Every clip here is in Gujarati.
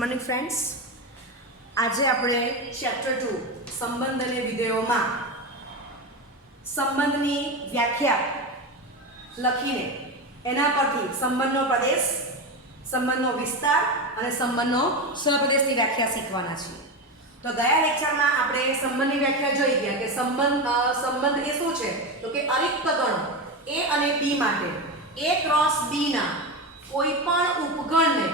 મોર્નિંગ ફ્રેન્ડ્સ, આજે આપણે ચેપ્ટર 2 સંબંધ અને વિધેયોમાં સંબંધની વ્યાખ્યા લખીને એના પરથી સંબંધનો પ્રદેશ, સંબંધનો વિસ્તાર અને સંબંધનો સહપ્રદેશની વ્યાખ્યા શીખવાના છીએ. તો ગયા લેક્ચરમાં આપણે સંબંધની વ્યાખ્યા જોઈ ગયા કે સંબંધ એ શું છે તો કે અરિક્ત ગણો A અને B માટે A ક્રોસ B ના કોઈ પણ ઉપગણને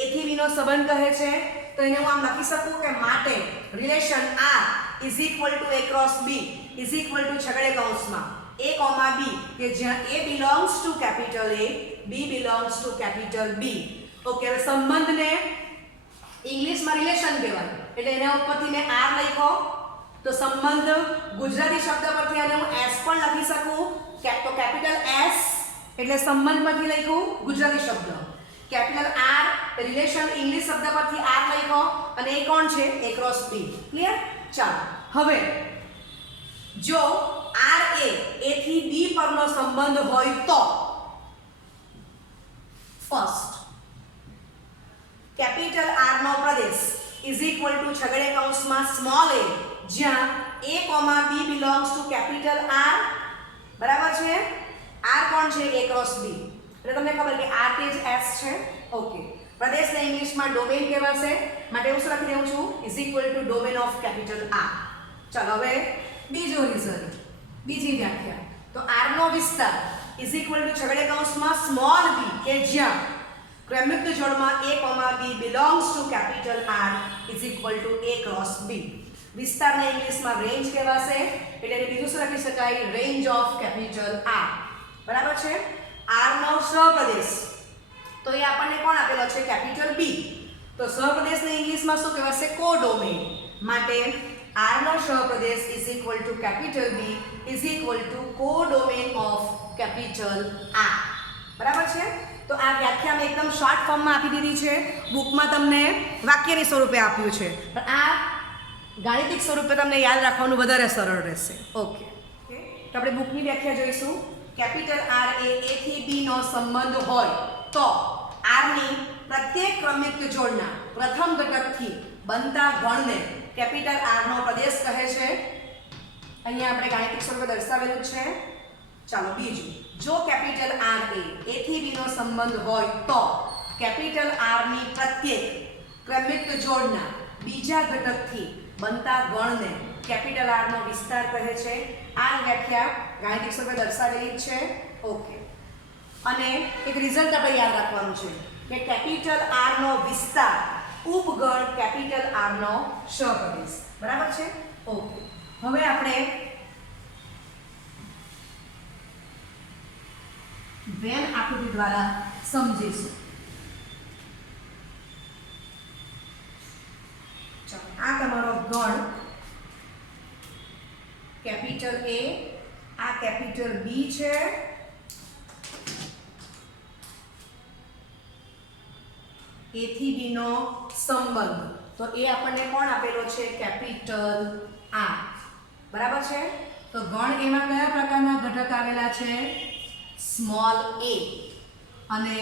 A થી B નો સંબંધ કહે છે. તો એને હું આમ લખી શકું કે માટે relation R is equal to A cross B is equal to છગડે કૌંસમાં A કોમા B કે જ્યાં A belongs to capital A, B belongs to capital B. Okay, હવે સંબંધને ઇંગ્લિશમાં રિલેશન કહેવાય એટલે એના ઉપરથી મેં R લખ્યો. તો સંબંધ ગુજરાતી શબ્દ પરથી આને હું S પણ લખી શકું. તો કેપિટલ S એટલે સંબંધ પરથી લખ્યું ગુજરાતી શબ્દ, કેપિટલ R રિલેશન ઇંગ્લિશ શબ્દ પરથી R લખ્યો અને એ કોણ છે A ક્રોસ B. ક્લિયર? ચાલો, હવે જો R એ A થી B પરનો સંબંધ હોય તો first capital R no Pradesh is equal to છગડે કૌંસમાં સ્મોલ a જ્યાં A comma B belongs to capital R. બરાબર છે? R કોણ છે A ક્રોસ B એટલે તમને ખબર કે R તે જ S છે. ઓકે, પ્રદેશને ઇંગ્લિશમાં ડોમેન કહેવાશે માટે હું શું લખી દઉં છું is equal two domain of capital R. ચાલો, હવે બીજો રિઝલ્ટ, બીજી વ્યાખ્યા. તો R નો વિસ્તાર ઇઝ ઇક્વલ ટુ છગડે કૌંસમાં સ્મોલ b કે જ્યાં ક્રમિક જોડમાં A comma B belongs to capital R is equal to A cross B. વિસ્તારને ઇંગ્લિશમાં રેન્જ કહેવાશે એટલે એને બીજું શું લખી શકાય રેન્જ ઓફ કેપિટલ R. બરાબર છે? R નો સહપ્રદેશ તો એ આપણને કોણ આપેલો છે કેપિટલ B. તો સહપ્રદેશને ઇંગ્લિશમાં શું કહેવાશે કોડોમેન માટે R નો સહપ્રદેશ is equal to capital B is equal to codomain of capital R. બરાબર છે? તો આ વ્યાખ્યા મેં એકદમ શોર્ટ ફોર્મમાં આપી દીધી છે. બુકમાં તમને વાક્યની સ્વરૂપે આપ્યું છે પણ આ ગાણિતિક સ્વરૂપે તમને યાદ રાખવાનું વધારે સરળ રહેશે. ઓકે, તો આપણે બુકની વ્યાખ્યા જોઈશું. કેપિટલ R એ A થી B નો સંબંધ હોય તો R ની પ્રત્યેક ક્રમિક જોડના પ્રથમ ઘટકથી બનતા ગણને કેપિટલ R નો પ્રદેશ કહે છે. અહીંયા આપણે ગાણિતિક સ્વરૂપે દર્શાવેલું છે. ચાલો, બીજું, જો કેપિટલ R એ A થી B નો સંબંધ હોય તો કેપિટલ R ની પ્રત્યેક ક્રમિક જોડના બીજા ઘટકથી બનતા ગણને કેપિટલ R નો વિસ્તાર કહે છે. આ વ્યાખ્યા ગાણિતિક સ્વરૂપે દર્શાવેલી છે. ઓકે, અને એક રિઝલ્ટ આપણે યાદ રાખવાનું છે કે કેપિટલ R નો વિસ્તાર ઉપગણ કેપિટલ R નો સહપ્રદેશ. બરાબર છે? ઓકે, હવે આપણે વેન આકૃતિ દ્વારા સમજીશું. ચાલો, આ તમારો ગણ કેપિટલ A, આ કેપિટલ B છે. A થી B નો સંબંધ તો એ આપણને કોણ આપેલો છે કેપિટલ R. બરાબર છે? તો ગણ એમાં કયા પ્રકારના ઘટક આવેલા છે સ્મોલ a અને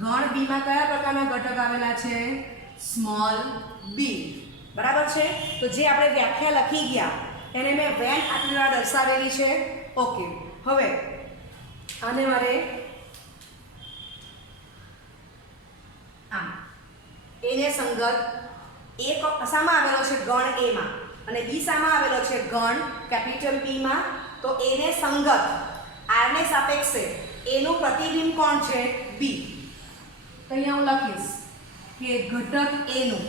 ગણ b માં કયા પ્રકારના ઘટક આવેલા છે સ્મોલ b. બરાબર છે? તો જે આપણે વ્યાખ્યા લખી ગયા એને મેં વેન આકૃતિ દ્વારા દર્શાવેલી છે. ઓકે, હવે આને મારે આમ એને સંગત એક સામા આવેલો છે ગણ a માં અને b સામા આવેલો છે ગણ કેપિટલ B માં. તો a ને સંગત R ને સાપેક્ષે A નું પ્રતિબિંબ કોણ છે B. તો અહીંયા હું લખીશ કે ઘટક A નું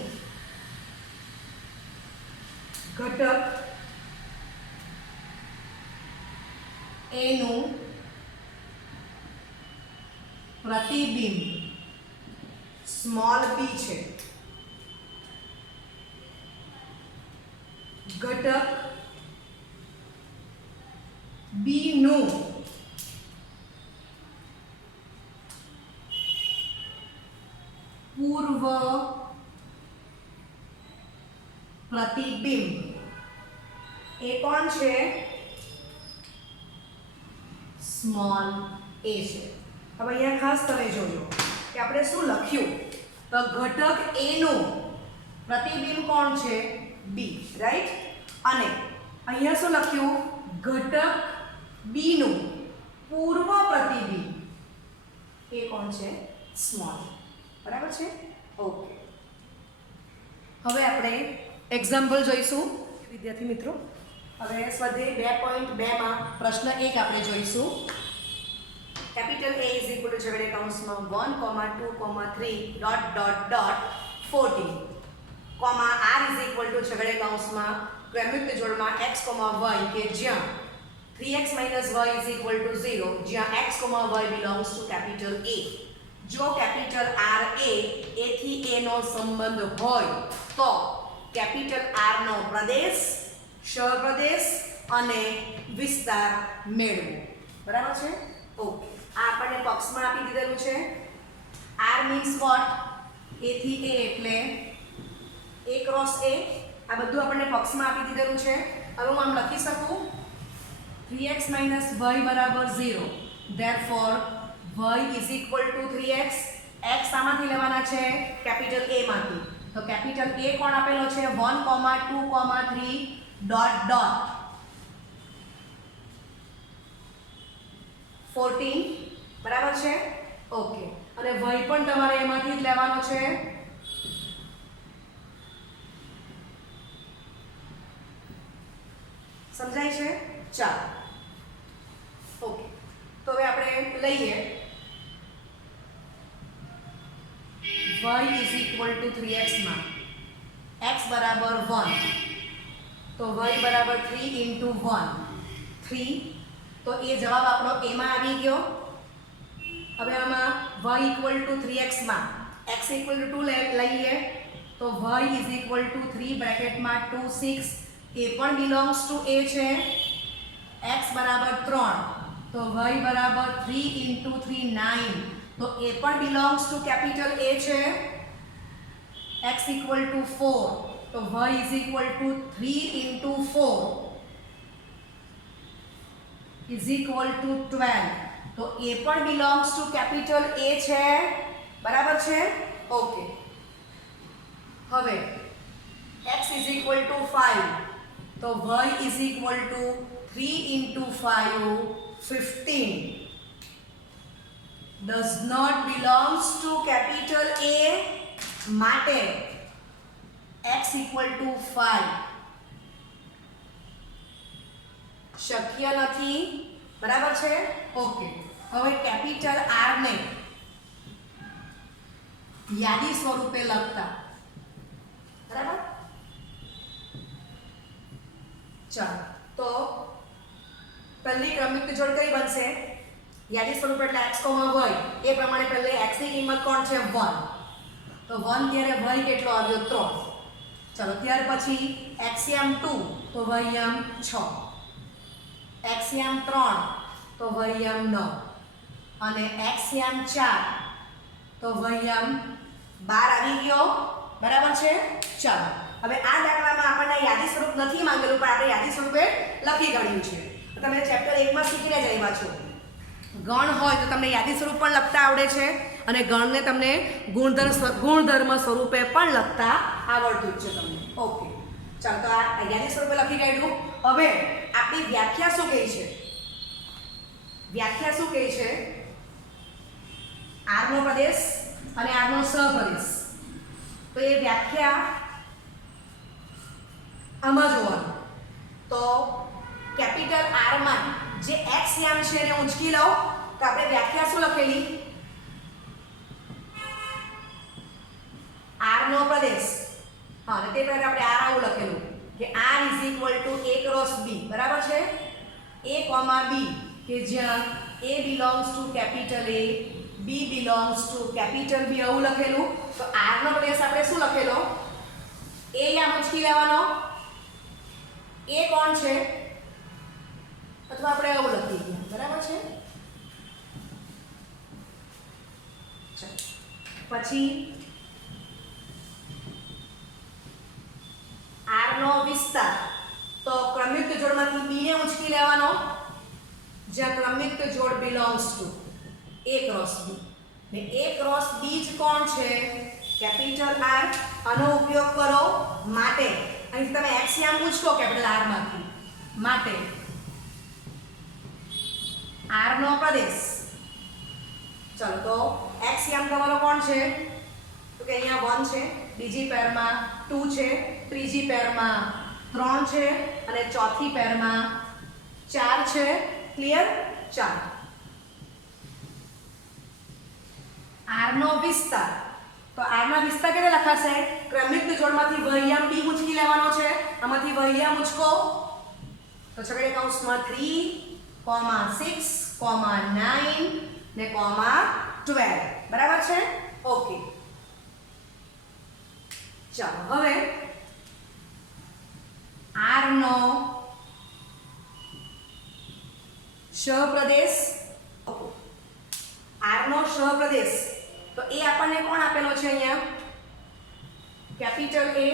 પ્રતિબિંબ સ્મોલ b છે. ઘટક B નું પૂર્વ પ્રતિબિંબ એ કોણ છે સ્મોલ a છે. હવે અહીંયા ખાસ તમે જોજો કે આપણે શું લખ્યું તો ઘટક A નું પ્રતિબિંબ કોણ છે બી, રાઈટ. અને અહીંયા શું લખ્યું, ઘટક બી નું પૂર્વ પ્રતિબિંબ એ કોણ છે સ્મોલ, બરાબર છે. ઓકે, હવે આપણે એક્ઝામ્પલ જોઈશું વિદ્યાર્થી મિત્રો. હવે સ્વાધ્યાય 2.2 માં પ્રશ્ન 1 આપણે જોઈશું. Capital A is equal two છગડીયા કૌંસમાં 1, 2, 3 .14 R ઇઝ ઇક્વલ ટુ છગડીયા કૌંસમાં ક્રમયુક્ત જોડમાં x, y કે જ્યાં 3x - y is equal two 0, જ્યાં x, y belongs to capital A. જો કેપિટલ R એ થી A નો સંબંધ હોય તો કેપિટલ R નો પ્રદેશ, સહપ્રદેશ અને વિસ્તાર મેળવો, બરાબર છે. ઓકે, આ આપણને પક્ષમાં આપી દીધેલું છે. R મીન્સ વોટ, A થી A એટલે A ક્રોસ A. આ બધું આપણને પક્ષમાં આપી દીધેલું છે. હવે હું આમ લખી શકું 3x - y બરાબર 0, therefore y is equal two 3x. x આમાંથી લેવાના છે કેપિટલ A માંથી, તો કેપિટલ A કોણ આપેલો છે 1, 2, 3 .14, બરાબર છે. ઓકે, અને y પણ તમારે એમાંથી જ લેવાનો છે. સમજાય છે? ચાલો, ઓકે, તો હવે આપણે લઈએ y is equal two 3x માં x બરાબર 1, તો y બરાબર 3 ઇન્ટુ 1 3, તો એ જવાબ આપણો a માં આવી ગયો. હવે આમાં y ઇક્વલ ટુ 3x માં x ઇક્વલ ટુ 2 લઈએ, તો y ઇઝ ઇક્વલ ટુ 3 બ્રેકેટમાં 2 6, એ પણ બિલોંગ્સ ટુ a છે. x બરાબર 3, તો y બરાબર 3 ઇન્ટુ 3 9, તો એ પણ બિલોંગ્સ ટુ કેપિટલ A છે. x ઇક્વલ ટુ 4, તો y is equal two 3 into 4 is equal two 12, તો એ પણ બિલોંગ્સ ટુ કેપિટલ A છે, બરાબર છે. ઓકે, હવે x ઇઝ ઇક્વલ ટુ 5, તો y is equal two 3 into 5 15, does not belongs to capital A, માટે x ઇક્વલ ટુ 5 શક્ય નથી, બરાબર છે. ઓકે, હવે કેપિટલ R ને યાદી સ્વરૂપે લખતા, બરાબર. ચાલો, તો પહેલી ક્રમિક જોડ કઈ બનશે યાદી સ્વરૂપ એટલે x, y. એ પ્રમાણે પહેલે x ની કિંમત કોણ છે 1, તો 1 ત્યારે y કેટલો આવ્યો 3. ચલો, ત્યાર પછી xm 2, તો ym 6, xm 3, તો ym 9, અને xm 4, તો ym 12 આવી ગયો, બરાબર છે. ચાલો, હવે આ દાખલામાં આપણને યાદી સ્વરૂપ નથી માંગેલું, પણ આપણે યાદી સ્વરૂપે લખી કાઢ્યું છે. તમે ચેપ્ટર 1 માં શીખીને જ આવ્યા છો. ગણ હોય તો તમને યાદી સ્વરૂપ પણ લખતા આવડે છે, અને ગણને તમને ગુણધર્મ સ્વરૂપે પણ લખતા આવડતું જ છે તમને. ઓકે, ચાલો, તો આ યાદી સ્વરૂપે લખી કાઢ્યું. હવે આપણી વ્યાખ્યા શું કહે છે? વ્યાખ્યા શું કહે છે? R નો પ્રદેશ અને R નો સહપ્રદેશ. તો એ વ્યાખ્યા આમાં જોવાનું. તો કેપિટલ R માં જે x યામ છે એને ઊંચકી લો, તો આપણે વ્યાખ્યા શું લખેલી? R નો પ્રદેશ. હા, અને તે પ્રમાણે આપણે R આવું લખેલું કે R is equal to A cross B, બરાબર છે. A, B કે જ્યાં A belongs to capital A, B belongs to capital B આવું લખેલું. તો R નો પ્રદેશ આપણે શું લખેલો? A યામ ઊંચકી લેવાનો. A કોણ છે? અથવા આપણે આવું લખી દઈએ, બરાબર છે. પછી R નો વિસ્તાર, તો ક્રમયુક્ત જોડમાંથી B ને ઊંચકી લેવાનો, જ્યાં ક્રમયુક્ત જોડ belongs to A cross B, ને A ક્રોસ B જ કોણ છે? Capital R. આનો ઉપયોગ કરો માટે. અહીં તમે એક્સિયામ પૂછો કેપિટલ આર માંથી. માટે આર નો પ્રદેશ. ચલો તો એક્સિયામ તમારો કોણ છે? તો કે અહીંયા 1 છે, બીજી પેરમાં 2 છે, ત્રીજી પેરમાં 3 છે અને ચોથી પેરમાં 4 છે. ક્લિયર? 4. આર નો વિસ્તાર. તો આર ના વિસ્તાર કેવી લખાશે? ક્રમિક જોડમાંથી વહિયામ બી ઉચકી લેવાનો છે. આમાંથી વહિયામ ઉચકો તો છગડીયા કૌંસમાં 3, 6, 9 ને 12. બરાબર છે? ઓકે. ચાલો હવે આર નો સહપ્રદેશ. આર નો સહપ્રદેશ તો એ આપણને કોણ આપેલો છે અહીંયા? કેપિટલ એ.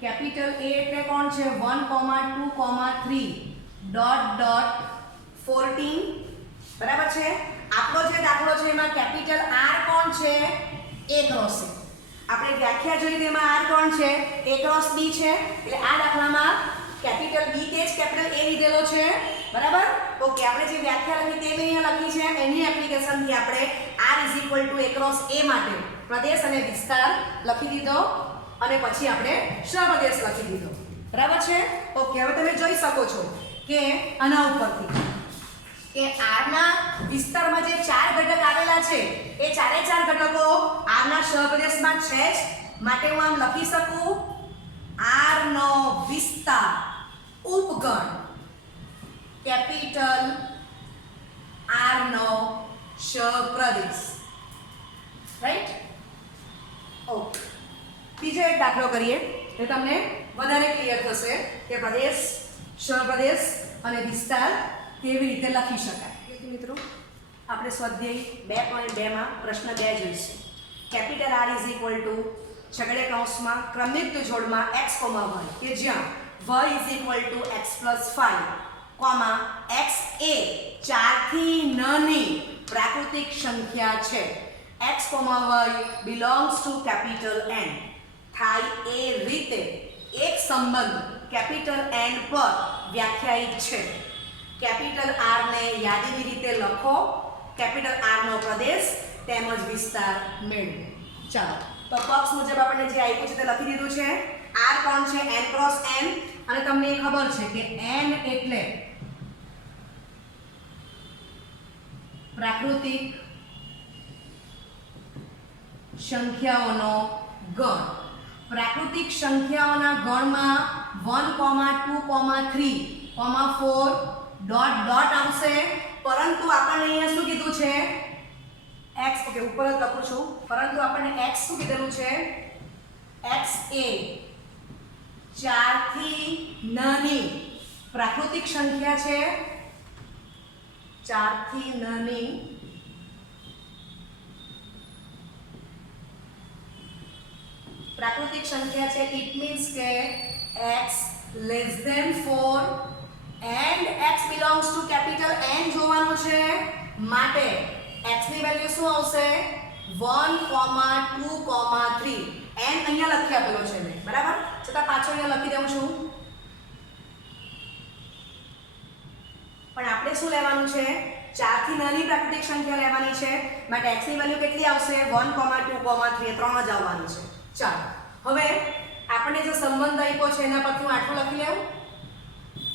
કેપિટલ એ એટલે કોણ છે? 1, 2, 3 ડોટ ડોટ 14. બરાબર છે? આપણો જે દાખલો છે એમાં કેપિટલ આર કોણ છે? એ ક્રોસ એ. આપણે વ્યાખ્યા જોઈ તેમાં આર કોણ છે? એ ક્રોસ બી છે. એટલે આ દાખલામાં કેપિટલ બી તે જ કેપિટલ એ લીધેલો છે. બરાબર? ઓકે. આપણે જે વ્યાખ્યા લખી તે અહીંયા લખી છે. એની એપ્લિકેશનથી આપણે આર એ ક્રોસ એ માટે પ્રદેશ અને વિસ્તાર લખી દીધો અને પછી આપણે સહપ્રદેશ લખી દીધો. બરાબર છે? ઓકે. હવે તમે જોઈ શકો છો કે આના ઉપરથી કે આર ના વિસ્તારમાં જે 4 ઘટક આવેલા છે એ ચારે 4 ઘટકો આર ના સહપ્રદેશમાં છે જ. માટે હું આમ લખી શકું આર નો વિસ્તાર ઉપગણ કેપિટલ આર નો સહપ્રદેશ. રાઈટ? ઓકે. બીજો એક દાખલો કરીએ એટલે તમને વધારે ક્લિયર થશે કે પ્રદેશ, સહપ્રદેશ અને વિસ્તાર કેવી રીતે લખી શકાય. તેથી મિત્રો આપણે સ્વાધ્યાય 2.2 માં પ્રશ્ન 2 જોઈશું. કેપિટલ આર છગડીયા કૌંસમાં ક્રમિક જોડમાં x, y કે જ્યાં y x + 5, x એ 4 થી નાની પ્રાકૃતિક સંખ્યા છે. x, y belongs to capital N. થાય એ રીતે એક સંબંધ કેપિટલ N પર વ્યાખ્યાયિત છે. કેપિટલ આર ને યાદીની રીતે લખો. કેપિટલ આર નો પ્રદેશ તેમજ વિસ્તાર મેળવો. ચાલો તો બોક્સ મુજબ આપણે જે આપ્યું છે તે લખી દીધું છે. આર કોણ છે? n cross n. અને તમને ખબર છે કે n એટલે પ્રાકૃતિક સંખ્યાઓનો ગણ. પ્રાકૃતિક સંખ્યાઓના ગણમાં 1, 2, 3, 4 ડોટ ડોટ આવશે. પરંતુ આપણને અહીંયા શું કીધું છે? x. ઓકે, ઉપર જ લખું છું. પરંતુ આપણને x શું કીધેલું છે? x એ 4 થી નાની પ્રાકૃતિક સંખ્યા છે. 4 થી નાની પ્રાકૃતિક સંખ્યા છે. ઇટ મીન્સ કે x less than 4 and x belongs to capital N જોવાનું છે. માટે x ની વેલ્યુ શું આવશે? 1, 2, 3. n અહીંયા લખી આપેલો છે મેં. બરાબર? છતાં પાછો અહીંયા લખી દઉં છું. પણ આપણે શું લેવાનું છે? 4 થી નાની પ્રાકૃતિક સંખ્યા લેવાની છે. માટે x ની વેલ્યુ કેટલી આવશે? 1, 2, 3 3 જ આવવાની છે. ચાલો હવે આપણે જે સંબંધ આપ્યો છે એના પરથી હું આટલું લખી લઉં.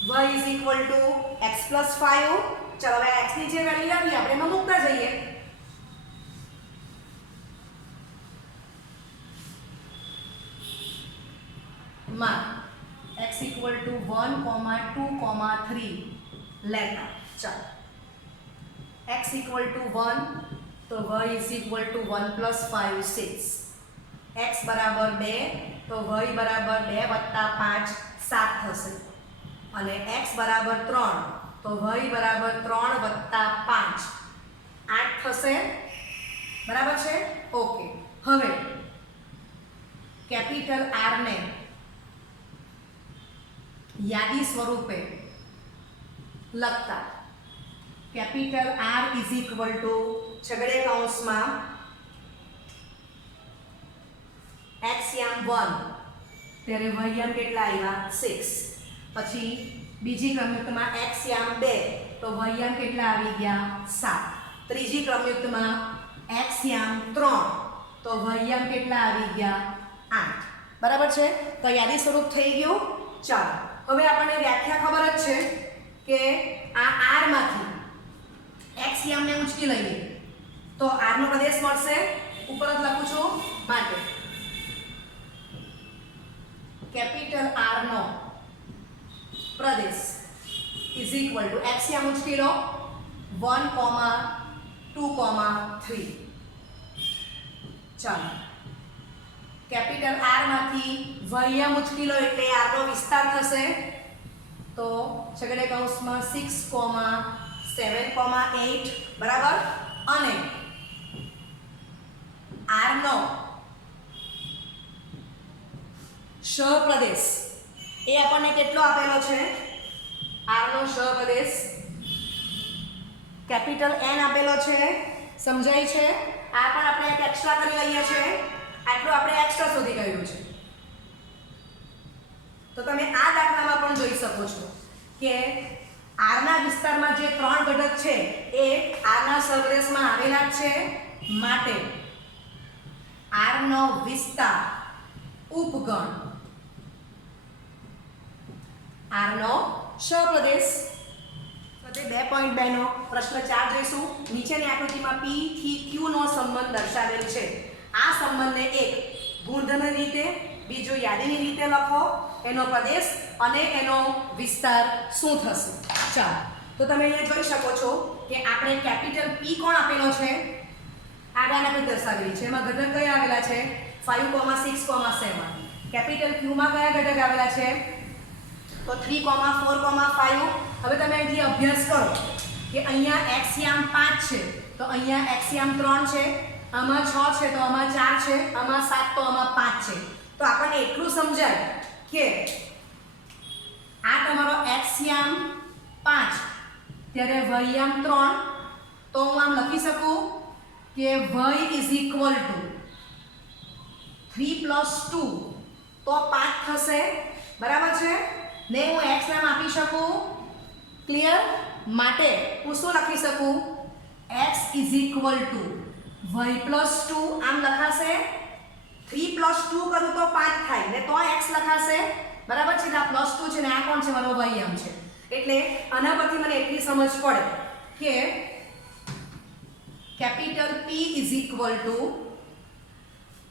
y x + 5. ચાલો હવે x ની જે વેલ્યુ લાવી આપણે એમાં મૂકતા જઈએ. માં x = 1, 2, 3 લેતા. ચાલો x = 1 તો y = 1 + 5 6. x = 2 તો y = 2 + 5 7 થશે. અને x = 3 તો y = 3 + 5 8 થશે. બરાબર છે? ઓકે. હવે કેપિટલ આર ને યાદી સ્વરૂપે લખતા કેપિટલ આર છગડીયા કૌંસમાં x યામ 1 ત્યારે y યામ કેટલા આવ્યા 6. પછી બીજી ક્રમયુક્તમાં x યામ 2 તો y યામ કેટલા આવી ગયા 7. ત્રીજી ક્રમયુક્તમાં x યામ 3 તો y યામ કેટલા આવી ગયા 8. બરાબર છે. તો યાદી સ્વરૂપ થઈ ગયું. ચાલો હવે આપણને વ્યાખ્યા ખબર જ છે કે આ r માંથી x યામને ઉંચકી લઈએ તો r નો પ્રદેશ મળશે. ઉપર જ લખું છું માટે capital R no Pradesh is equal two x યામ ઉંચકી લો 1, 2, 3. ચાલો કેપિટલ R માંથી y યામ ઉંચકી લો એટલે r નો વિસ્તાર થશે. તો છગડે કૌંસમાં 6, 7, 8 બરાબર. અને r નો શ પ્રદેશ એ આપણને કેટલો આપેલો છે? r નો શ પ્રદેશ કેપિટલ N આપેલો છે. સમજાય છે? આ પણ આપણે એક એક્સ્ટ્રા કરી લઈએ છીએ. આટલું આપણે એક્સ્ટ્રા શોધી કાઢ્યું છે. તો તમે આ દાખલામાં પણ જોઈ શકો છો કે r ના વિસ્તારમાં જે 3 ઘટક છે એ r ના સહપ્રદેશમાં આવેલા જ છે. માટે r નો વિસ્તાર ઉપગણ r નો સહપ્રદેશ. તો તે 2.2 નો પ્રશ્ન 4 જોઈશું. નીચેની આકૃતિમાં p થી q નો સંબંધ દર્શાવેલ છે. આ સંબંધને એક ગુણધર્મની રીતે, બીજો યાદીની રીતે લખો. એનો પ્રદેશ અને એનો વિસ્તાર શું થશે? ચાલો તો તમે અહીંયા જોઈ શકો છો કે આપણે કેપિટલ P કોણ આપેલો છે? આગળ આપણે દર્શાવેલી છે. એમાં ઘટક કયા આવેલા છે? 5, 6, 7. કેપિટલ Q માં કયા ઘટક આવેલા છે? તો 3, 4, 5. હવે તમે અહીંથી અભ્યાસ કરો કે અહીંયા x યામ 5 છે તો અહીંયા x યામ 3 છે, આમાં 6 છે તો આમાં 4 છે, આમાં 7 તો આમાં 5 છે. તો આપણને એટલું સમજાય કે આ તમારો x યામ 5 ત્યારે y યામ 3. તો હું આમ લખી શકું કે y ઇઝ ઇક્વલ ટુ 3 + 2 તો 5 થશે. બરાબર છે ને? હું x નામ આપી શકું. ક્લિયર? માટે હું શું લખી શકું? x is equal to y + 2 આમ લખાશે. 3 + 2 કરું તો 5 થાય ને તો x લખાશે. બરાબર છે? આ +2 છે ને આ કોણ છે? મારો y યામ છે. એટલે આના પરથી મને એટલી સમજ પડે કે capital P is equal to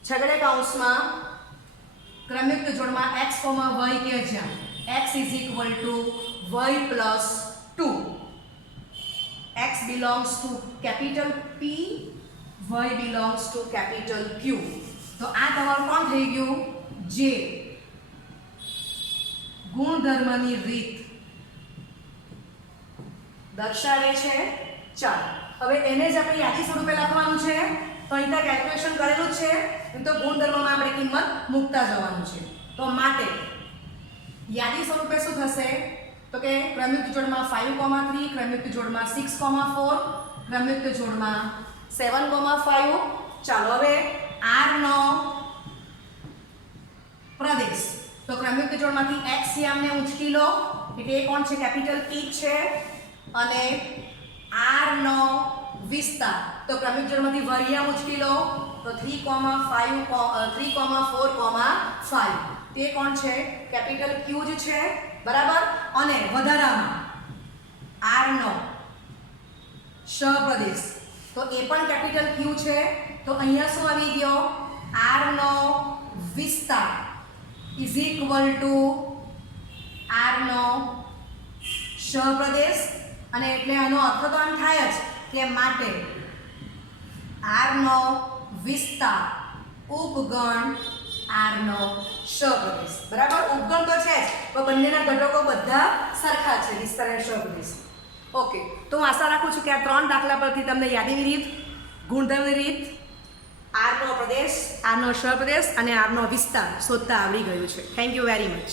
છગડે કૌંસમાં ક્રમયુક્ત જોડમાં x, y કે જ્યાં x is equal to y + 2. x belongs to capital P, y belongs to capital Q. તો આ તમારું કોણ થઈ ગયું? જે ગુણધર્મની રીત દર્શાવે છે. ચાલો હવે એને જ આપણે યાદી સ્વરૂપે લખવાનું છે. તો અહીં તો કેલ્ક્યુલેશન કરેલું જ છે. એમ તો ગુણધર્મમાં આપણે કિંમત મૂકતા જવાનું છે. તો માટે યાદી સ્વરૂપે શું થશે? તો કે ક્રમયુક્ત જોડમાં 5, 3, ક્રમયુક્ત જોડમાં 6, 4, ક્રમયુક્ત જોડમાં 7, 5. ચાલો હવે r નો પ્રદેશ તો ક્રમયુક્ત જોડમાંથી x યામને ઉંચકી લો એટલે એ કોણ છે? કેપિટલ P છે. અને r નો વિસ્તાર તો ક્રમિક જોડમાંથી y યામ ઉંચકી લો તો 3, 4, 5 તે કોણ છે? કેપિટલ Q જ છે. બરાબર. અને વધારામાં r નો સહપ્રદેશ તો એ પણ કેપિટલ Q છે. તો અહીંયા શું આવી ગયો? r નો વિસ્તાર ઇઝ ઇક્વલ ટુ r નો સહપ્રદેશ. અને એટલે આનો અર્થ તો આમ થાય જ કે માટે r નો વિસ્તાર ઉપગણ r નો સહપ્રદેશ. બરાબર. ઉપગણ તો છે જ પણ બંનેના ઘટકો બધા સરખા છે, વિસ્તાર અને સહપ્રદેશ. ઓકે. તો હું આશા રાખું છું કે આ 3 દાખલા પરથી તમને યાદીની રીત, ગુણધર્મની રીત, r નો પ્રદેશ, r નો સહપ્રદેશ અને r નો વિસ્તાર શોધતા આવડી ગયું છે. Thank you very much.